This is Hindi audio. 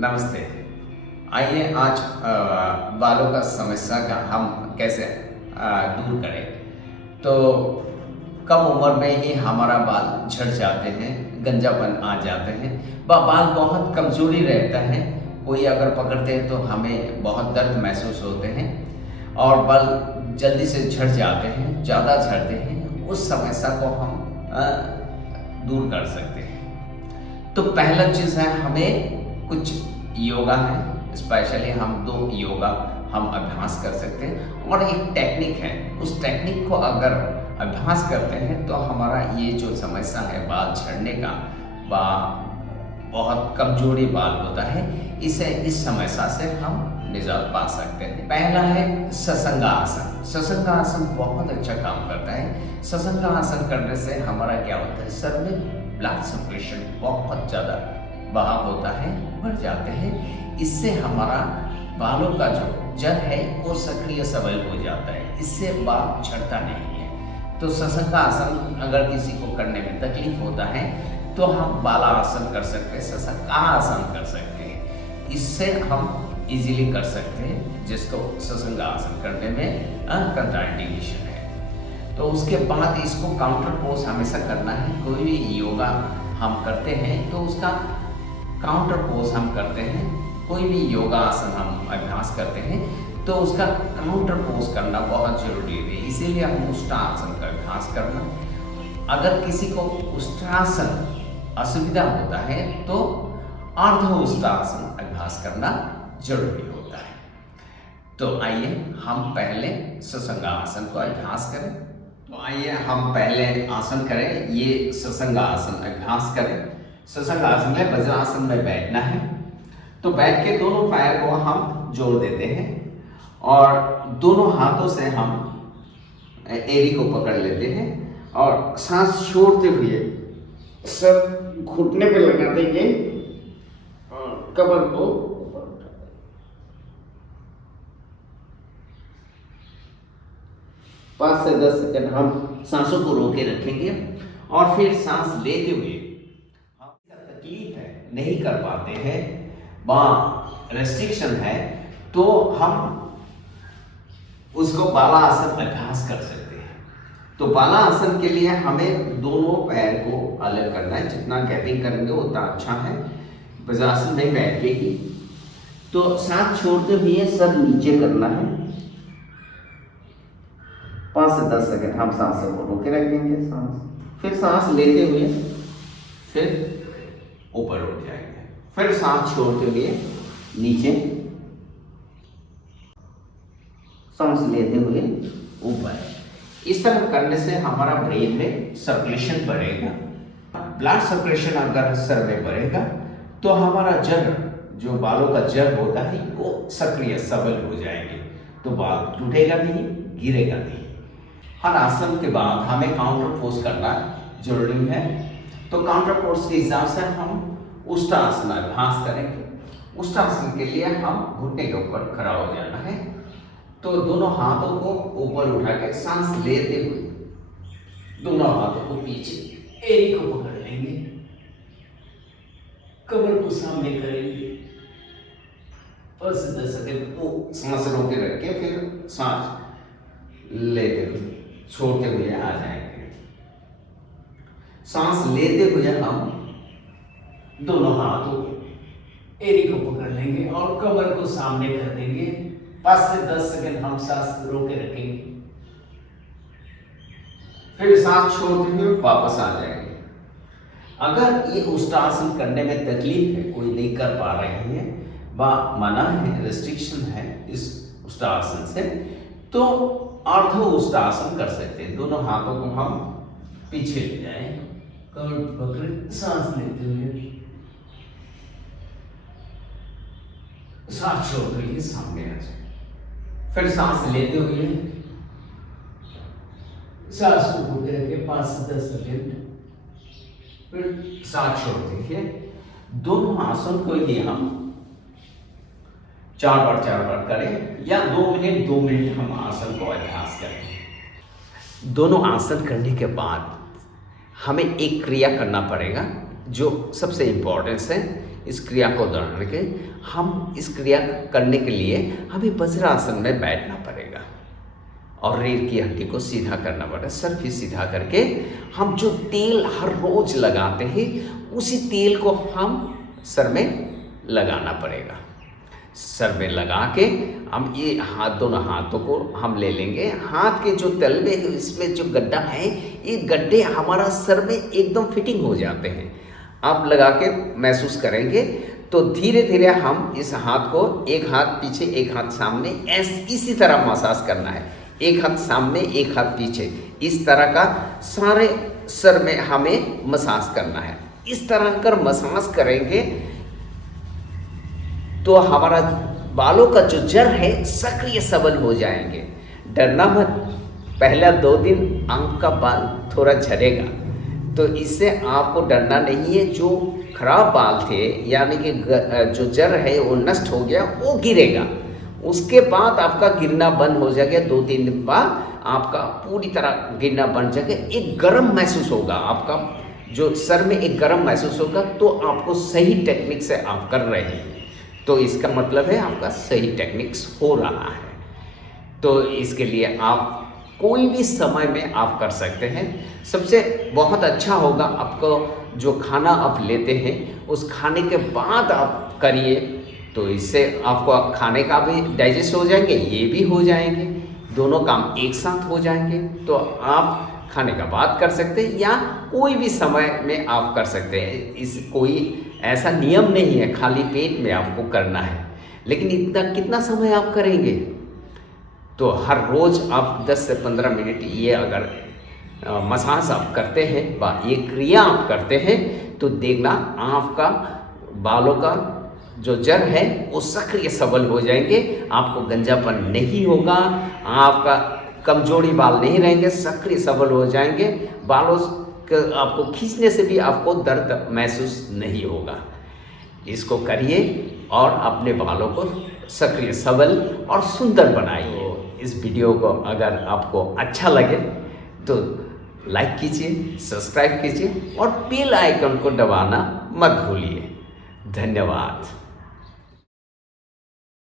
नमस्ते। आइए आज बालों का समस्या का हम कैसे दूर करें। तो कम उम्र में ही हमारा बाल झड़ जाते हैं, गंजापन आ जाते हैं, बाल बहुत कमजोरी रहता है। कोई अगर पकड़ते हैं तो हमें बहुत दर्द महसूस होते हैं और बाल जल्दी से झड़ जाते हैं, ज़्यादा झड़ते हैं। उस समस्या को हम दूर कर सकते हैं। तो पहला चीज़ है, हमें कुछ योगा है, स्पेशली हम 2 योगा हम अभ्यास कर सकते हैं और एक टेक्निक है। उस टेक्निक को अगर अभ्यास करते हैं तो हमारा ये जो समस्या है बाल झड़ने का, बहुत कमजोरी बाल होता है, इस समस्या से हम निजात पा सकते हैं। पहला है ससंगासन। ससंगासन बहुत अच्छा काम करता है। ससंगासन करने से हमारा क्या होता है, सर में ब्लड सर्कुलेशन बहुत ज़्यादा बहाव होता है, बढ़ जाते हैं। इससे हमारा बालों का जो जड़ है वो सक्रिय सबल हो जाता है, इससे बाल झड़ता नहीं है। तो ससंगासन अगर किसी को करने में तकलीफ होता है तो हम बालासन कर सकते हैं, ससंगासन कर सकते हैं। इससे हम इजीली कर सकते हैं, जिसको ससंगासन करने में कंट्राइंडिकेशन है। तो उसके बाद इसको काउंटर पोज हमेशा करना है। कोई भी योगा हम करते हैं तो उसका काउंटर पोज हम करते हैं। कोई भी योगा आसन हम अभ्यास करते हैं तो उसका काउंटर पोज करना बहुत जरूरी है। इसीलिए हम उष्ट्रासन का अभ्यास करना। अगर किसी को उष्ट्रासन असुविधा होता है तो अर्ध उष्ट्रासन अभ्यास करना जरूरी होता है। तो आइए हम पहले ससंगासन को अभ्यास करें। तो आइए हम पहले आसन करें, ये ससंगासन अभ्यास करें। ससंगासन में वज्रासन में बैठना है। तो बैठ के दोनों पैर को हम जोड़ देते हैं और दोनों हाथों से हम एड़ी को पकड़ लेते हैं और सांस छोड़ते हुए सर घुटने पे लगा देंगे और कमर को 5 से 10 सेकंड हम सांसों को रोके रखेंगे और फिर सांस लेते हुए हम तकलीफ है, नहीं कर पाते हैं, वहाँ रेस्ट्रिक्शन है, तो हम उसको बालासन अभ्यास कर सकते हैं। तो बालासन के लिए हमें दोनों पैर को अलग करना है। जितना गैपिंग करेंगे उतना अच्छा है। वज्रासन में बैठ के ही तो सांस छोड़ते हुए सर नीचे करना है। 5 से 10 सेकंड हम सांस को रोके रखेंगे, फिर सांस लेते हुए फिर ऊपर उठ जाएंगे, फिर सांस छोड़ते हुए नीचे, सांस लेते हुए ऊपर। इस तरह करने से हमारा ब्रेन में सर्कुलेशन बढ़ेगा। ब्लड सर्कुलेशन अगर सर में बढ़ेगा तो हमारा जड़, जो बालों का जड़ होता है, वो सक्रिय सबल हो जाएंगे, तो बाल टूटेगा नहीं, गिरेगा नहीं। हर आसन के बाद हमें काउंटर पोज करना जरूरी है। तो काउंटर पोज के हिसाब से हम उष्ट्रासन अभ्यास करेंगे। उष्ट्रासन के लिए हम घुटने के ऊपर खड़ा हो जाना है। तो दोनों हाथों को ऊपर उठा के सांस लेते हुए दोनों हाथों को पीछे एड़ी को पकड़ लेंगे, कमर को सामने करेंगे, 5 से 10 सेकंड को सांस रोके रख के फिर सांस लेते हुए छोड़ते हुए आ जाएंगे। सांस लेते हुए हम दोनों हाथों को एड़ी को पकड़ लेंगे और कमर को सामने कर देंगे। 5 से 10 सेकंड हम सांस रोके रखेंगे, फिर सांस छोड़ते हुए वापस आ जाएंगे। अगर ये उष्ट्रासन करने में तकलीफ है, कोई नहीं कर पा रहे हैं, मना है, रेस्ट्रिक्शन है इस उष्ट्रासन से, तो अर्ध उष्ट्रासन कर सकते हैं। दोनों हाथों को हम पीछे ले जाएं, कमर पकड़े, सांस लेते हुए सांस छोड़ते हुए सामने आ जाए, फिर सांस लेते हुए सांस को रोके रखे 5 से 10 सेकंड, फिर सांस छोड़ते हुए दोनों आसन को ही हम 4 बार करें या 2 मिनट हम आसन को अभ्यास करें। दोनों आसन करने के बाद हमें एक क्रिया करना पड़ेगा जो सबसे इम्पोर्टेंट है। इस क्रिया को दोहराने के हम इस क्रिया करने के लिए हमें वज्रासन में बैठना पड़ेगा और रीढ़ की हड्डी को सीधा करना पड़ेगा। सर भी सीधा करके हम जो तेल हर रोज लगाते हैं उसी तेल को हम सर में लगाना पड़ेगा। सर में लगा के हम ये दोनों हाथों को हम ले लेंगे। हाथ के जो तलवे हैं इसमें जो गड्ढा है ये गड्ढे हमारा सर में एकदम फिटिंग हो जाते हैं। आप लगा के महसूस करेंगे तो धीरे धीरे हम इस हाथ को एक हाथ पीछे एक हाथ सामने इसी तरह मसाज करना है। एक हाथ सामने एक हाथ पीछे, इस तरह का सारे सर में हमें मसाज करना है। इस तरह कर मसाज करेंगे तो हमारा बालों का जो जड़ है सक्रिय सबल हो जाएंगे। डरना मत, पहला 2 दिन आंख का बाल थोड़ा झड़ेगा तो इससे आपको डरना नहीं है। जो खराब बाल थे यानी कि जो जड़ है वो नष्ट हो गया, वो गिरेगा। उसके बाद आपका गिरना बंद हो जाएगा। 2-3 दिन बाद आपका पूरी तरह गिरना बंद जाएगा। एक गर्म महसूस होगा, आपका जो सर में एक गर्म महसूस होगा तो आपको सही टेक्निक से आप कर रहे हैं, तो इसका मतलब है आपका सही टेक्निक्स हो रहा है। तो इसके लिए आप कोई भी समय में आप कर सकते हैं। सबसे बहुत अच्छा होगा आपको जो खाना आप लेते हैं उस खाने के बाद आप करिए, तो इससे आपको खाने का भी डाइजेस्ट हो जाएंगे, ये भी हो जाएंगे, दोनों काम एक साथ हो जाएंगे। तो आप खाने का बाद कर सकते हैं या कोई भी समय में आप कर सकते हैं। इस कोई ऐसा नियम नहीं है खाली पेट में आपको करना है, लेकिन इतना कितना समय आप करेंगे। तो हर रोज़ आप 10 से 15 मिनट ये अगर मसाज आप करते हैं व ये क्रिया आप करते हैं तो देखना आपका बालों का जो जड़ है वो सक्रिय सबल हो जाएंगे। आपको गंजापन नहीं होगा, आपका कमजोरी बाल नहीं रहेंगे, सक्रिय सबल हो जाएंगे। बालों आपको खींचने से भी आपको दर्द महसूस नहीं होगा। इसको करिए और अपने बालों को सक्रिय सबल और सुंदर बनाइए। इस वीडियो को अगर आपको अच्छा लगे तो लाइक कीजिए, सब्सक्राइब कीजिए और बेल आइकन को दबाना मत भूलिए। धन्यवाद।